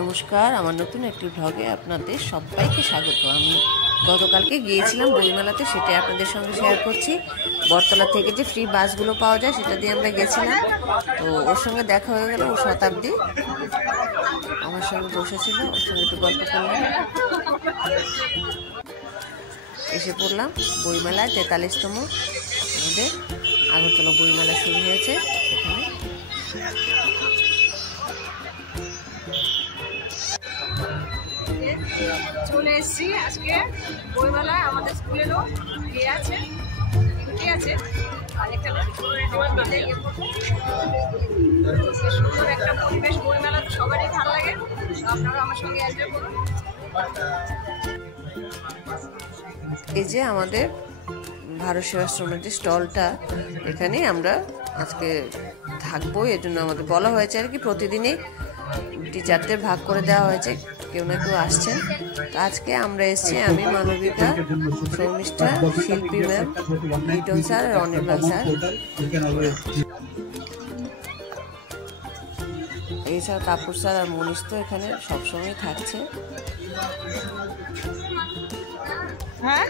নমস্কার, আমার নতুন একটি ব্লগে আপনাদের সবাইকে স্বাগত। আমি গতকালকে গিয়েছিলাম বইমেলাতে, সেটাই আপনাদের সঙ্গে শেয়ার করছি। বটতলা থেকে যে ফ্রি বাসগুলো পাওয়া যায় সেটা দিয়ে আমরা গেছিলাম। তো ওর সঙ্গে দেখা হয়ে গেল। ও শতাব্দী আমার সঙ্গে বসেছিল, ওর সঙ্গে একটু গল্প করলাম। এসে পড়লাম বইমেলায় 43তম আমাদের আগরতলা বইমেলা শুরু হয়েছে এখানে। চলে এসেছি আজকে বইমেলায়। আমাদের স্কুলেরও আছে আর একটা সুন্দর একটা পরিবেশ। বইমেলা তো সবারই ভালো লাগে, আপনারা আমার সঙ্গে এনজয় করুন। এই যে আমাদের ভারত সেবাশ্রমের যে স্টলটা, এখানে আমরা আজকে থাকবো। এর জন্য আমাদের বলা হয়েছে আর কি, প্রতিদিনই টিচারদের ভাগ করে দেওয়া হয়েছে, কেউ না কেউ আসছেন। তো আজকে আমরা এসেছি আমি, মানবিকা, শর্মিষ্ঠা, শিল্পী ম্যাম, লিটন স্যার আর অনির্বাণ স্যার। এছাড়া কাপুর স্যার আর মনীষ তো এখানে সবসময় থাকছে। হ্যাঁ,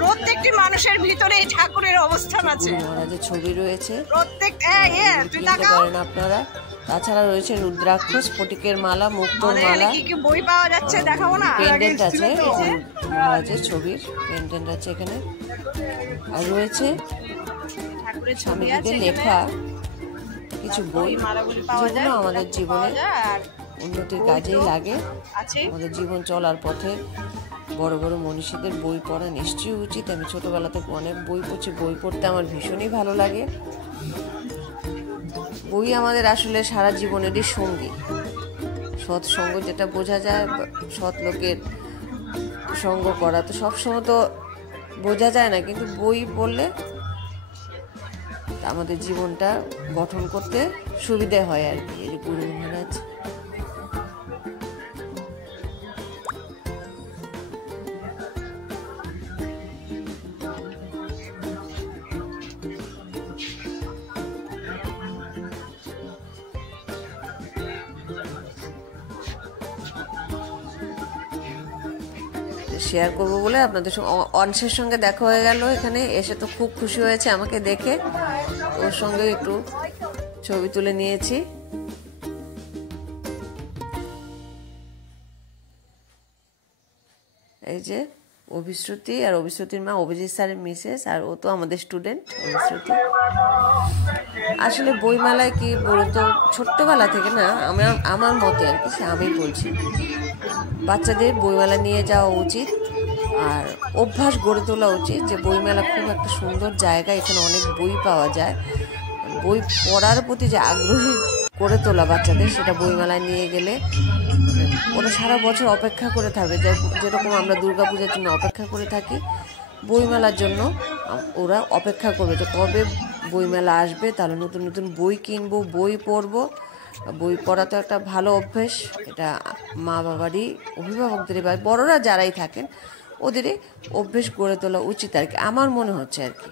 প্রত্যেকটি মানুষের ভিতরে এই ঠাকুরের অবস্থান আছে। মহারাজের ছবি রয়েছে, কিনতে পারেন আপনারা। তাছাড়া রয়েছে রুদ্রাক্ষ, স্ফটিকের মালা, মুক্তোর মালা, বই পাওয়া যাচ্ছে, দেখাবো না। পেন্ডেন্ট আছে, মহারাজের ছবির পেন্ডেন্ট আছে এখানে। আর রয়েছে স্বামীজিদের লেখা কিছু বই, যেগুলো আমাদের জীবনে উন্নতির কাজেই লাগে। আমাদের জীবন চলার পথে বড় বড় মনীষীদের বই পড়া নিশ্চয়ই উচিত। আমি ছোটবেলা থেকে অনেক বই পড়ছি, বই পড়তে আমার ভীষণই ভালো লাগে। বই আমাদের আসলে সারা জীবনেরই সঙ্গী। সৎসঙ্গ যেটা বোঝা যায়, সৎ লোকের সঙ্গ করা তো সবসময় তো বোঝা যায় না, কিন্তু বই পড়লে আমাদের জীবনটা গঠন করতে সুবিধা হয় আর কি। এই গুরু মহারাজ শেয়ার করবো বলে আপনাদের সঙ্গে অংশের সঙ্গে দেখা হয়ে গেল। এখানে এসে তো খুব খুশি হয়েছে আমাকে দেখে, ওর সঙ্গে একটু ছবি তুলে নিয়েছি। এই যে অভিশ্রুতি, আর অভিশ্রুতির মা অভিজিৎ স্যারের মিসেস, আর ও তো আমাদের স্টুডেন্ট অভিশ্রুতি। আসলে বইমেলায় কি বলতো, ছোট্টবেলা থেকে না, আমার মতে আর কি, আমি বলছি, বাচ্চাদের বইমেলা নিয়ে যাওয়া উচিত আর অভ্যাস গড়ে তোলা উচিত যে বইমেলা খুব একটা সুন্দর জায়গা, এখানে অনেক বই পাওয়া যায়। বই পড়ার প্রতি যে আগ্রহী করে তোলা বাচ্চাদের, সেটা বইমেলায় নিয়ে গেলে ওরা সারা বছর অপেক্ষা করে থাকবে। যেরকম আমরা দুর্গাপূজার জন্য অপেক্ষা করে থাকি, বইমেলার জন্য ওরা অপেক্ষা করবে যে কবে বইমেলা আসবে, তাহলে নতুন নতুন বই কিনবো, বই পড়বো। বই পড়া তো একটা ভালো অভ্যেস, এটা মা বাবারই, অভিভাবকদেরই বা বড়রা যারাই থাকেন ওদেরই অভ্যেস গড়ে তোলা উচিত আর কি, আমার মনে হচ্ছে আর কি।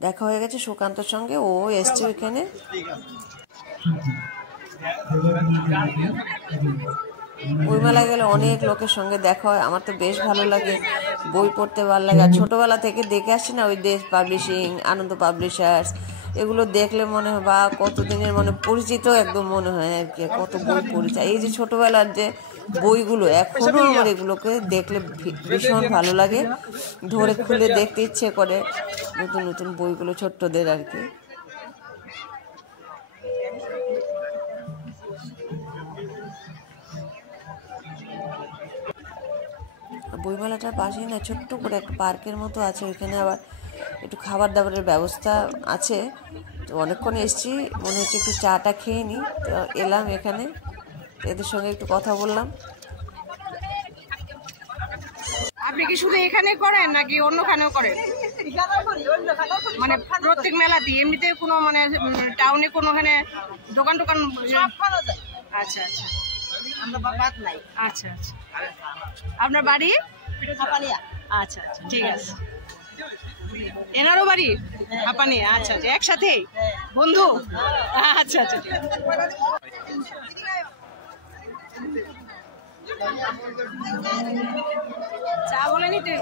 দেখা হয়ে গেছে সুকান্তর সঙ্গে, ও এসছে ওইখানে। বইমেলা গেলে অনেক লোকের সঙ্গে দেখা হয়, আমার তো বেশ ভালো লাগে, বই পড়তে ভালো লাগে। আর ছোটোবেলা থেকে দেখে আসছি না, ওই দেশ পাবলিশিং, আনন্দ পাবলিশার্স, এগুলো দেখলে মনে হয় বা কতদিনের মানে পরিচিত একদম মনে হয় আর কি, কত বই পড়েছে। এই যে ছোটোবেলার যে বইগুলো, এখনও আমার এগুলোকে দেখলে ভীষণ ভালো লাগে, ধরে খুলে দেখতে ইচ্ছে করে নতুন নতুন বইগুলো, ছোট্টদের আর কি। বইমেলাটার পাশেই না ছোট্ট করে একটা পার্কের মতো আছে, ওইখানে আবার একটু খাবার দাবারের ব্যবস্থা আছে। তো অনেকক্ষণ এসছি, মনে হচ্ছে একটু চাটা খেয়ে নিই, তো এলাম এখানে, এদের সঙ্গে একটু কথা বললাম। আপনি কি শুধু এখানে করেন নাকি অন্যখানেও করেন? মানে প্রত্যেক মেলাতে, এমনিতে কোনো মানে টাউনে কোনো ওখানে দোকান টোকান? আচ্ছা আচ্ছা, আচ্ছা আচ্ছা। আপনার বাড়ি? আচ্ছা আচ্ছা, ঠিক আছে। এনারও বাড়ি হাঁপানি? আচ্ছা আচ্ছা, একসাথেই বন্ধু? আচ্ছা আচ্ছা, চা বলে নিতে।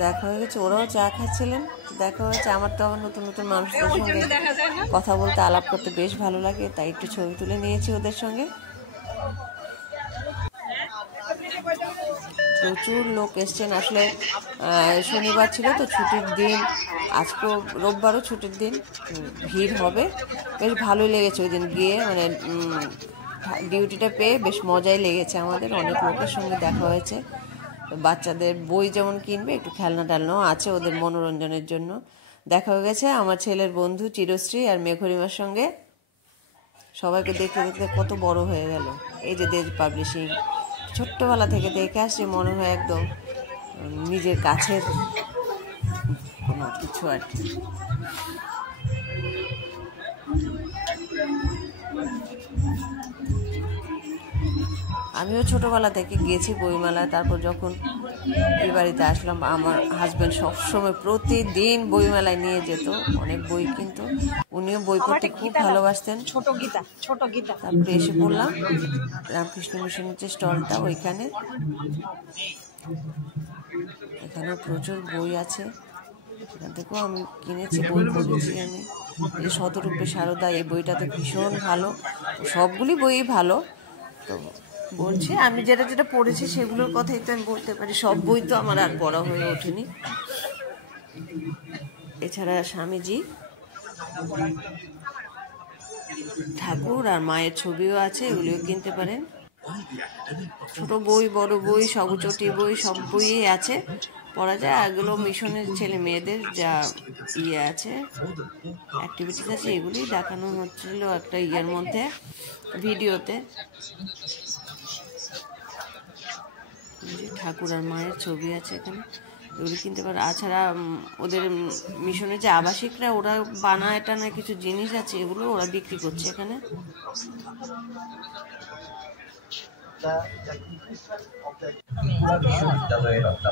দেখা হয়ে গেছে, ওরাও চা খাচ্ছিলেন, দেখা হয়েছে। আমার তো আবার নতুন নতুন মানুষদের সঙ্গে কথা বলতে আলাপ করতে বেশ ভালো লাগে, তাই একটু ছবি তুলে নিয়েছি ওদের সঙ্গে। প্রচুর লোক এসছেন আসলে, শনিবার ছিল তো ছুটির দিন, আজকেও রোববারও ছুটির দিন, ভিড় হবে। বেশ ভালোই লেগেছে ওই দিন গিয়ে, মানে ডিউটিটা পেয়ে বেশ মজাই লেগেছে আমাদের। অনেক লোকের সঙ্গে দেখা হয়েছে। বাচ্চাদের বই যেমন কিনবে, একটু খেলনা টেলনাও আছে ওদের মনোরঞ্জনের জন্য। দেখা হয়ে গেছে আমার ছেলের বন্ধু চিরশ্রী আর মেঘরিমার সঙ্গে। সবাইকে দেখতে দেখতে কত বড় হয়ে গেল। এই যে দেজ পাবলিশিং, ছোট্টবেলা থেকে দেখে আসছি, মনে হয় একদম নিজের কাছের কোনো কিছু আর কি। আমিও ছোটবেলা থেকে গেছি বইমেলায়। তারপর যখন এই বাড়িতে আসলাম, আমার হাজব্যান্ড সবসময় প্রতিদিন বইমেলায় নিয়ে যেত, অনেক বই কিনতো। উনিও বই পড়তে খুব ভালোবাসতেন। ছোট গীতা, ছোট গীতা। তারপরে এসে পড়লাম রামকৃষ্ণ মিশনের যে স্টলটা, ওইখানে। এখানেও প্রচুর বই আছে, এখান থেকেও আমি কিনেছি, বই পড়েছি আমি। এই শতরূপে সারদা, এই বইটা তো ভীষণ ভালো, সবগুলি বই ভালো। তো বলছি, আমি যেটা যেটা পড়েছি সেগুলোর কথাই তো আমি বলতে পারি, সব বই তো আমার আর পড়া হয়ে ওঠেনি। এছাড়া স্বামীজি, ঠাকুর আর মায়ের ছবিও আছে, এগুলিও কিনতে পারেন। ছোট বই, বড় বই, সবচটি বই, সব বইই আছে, পড়া যায়। এগুলো মিশনের ছেলে মেয়েদের যা ইয়ে আছে, অ্যাক্টিভিটিস আছে, এগুলি দেখানো হচ্ছিল একটা ইয়ের মধ্যে, ভিডিওতে। ঠাকুর আর মায়ের ছবি আছে এখানে, এগুলি কিনতে পারে। তাছাড়া ওদের মিশনের যে আবাসিকরা, ওরা বানায় টানা কিছু জিনিস আছে, এগুলো ওরা বিক্রি করছে এখানে।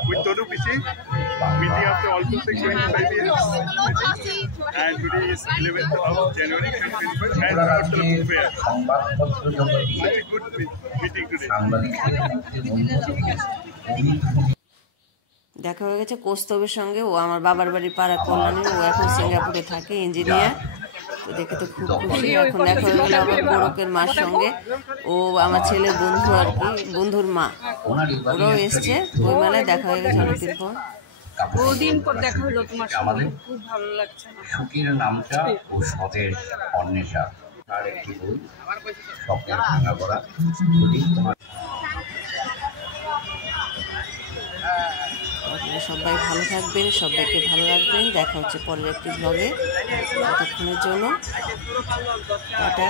With Tonu Pichi, meeting after almost 25 years. And today is 11th of January 2025 and Agartala Book Fair. Such a good meeting today. দেখা হয়ে গেছে কৌস্তবের সঙ্গে, ও আমার বাবার বাড়ির পাড়া কল্যাণী, ও এখন সিঙ্গাপুরে থাকে, ইঞ্জিনিয়ার। তো দেখে তো খুব খুশি। এখন দেখা হয়ে গেল আমার গোরকের মার সঙ্গে, ও আমার ছেলের বন্ধু আর কি, বন্ধুর মা, ওরাও এসছে বইমেলায়। দেখা হয়ে গেছে অনেকদিন পর, বহুদিন পর দেখা হলো তোমার সঙ্গে, খুব ভালো লাগছে। সুখের নামটা ও স্বদেশ অন্বেষা, তার একটি বই, স্বপ্নের ভাঙা পড়া। সবাই ভালো থাকবেন, সবাইকে ভালো রাখবেন। দেখা হচ্ছে পরের একটি ব্লগে, ততক্ষণের জন্য টাটা।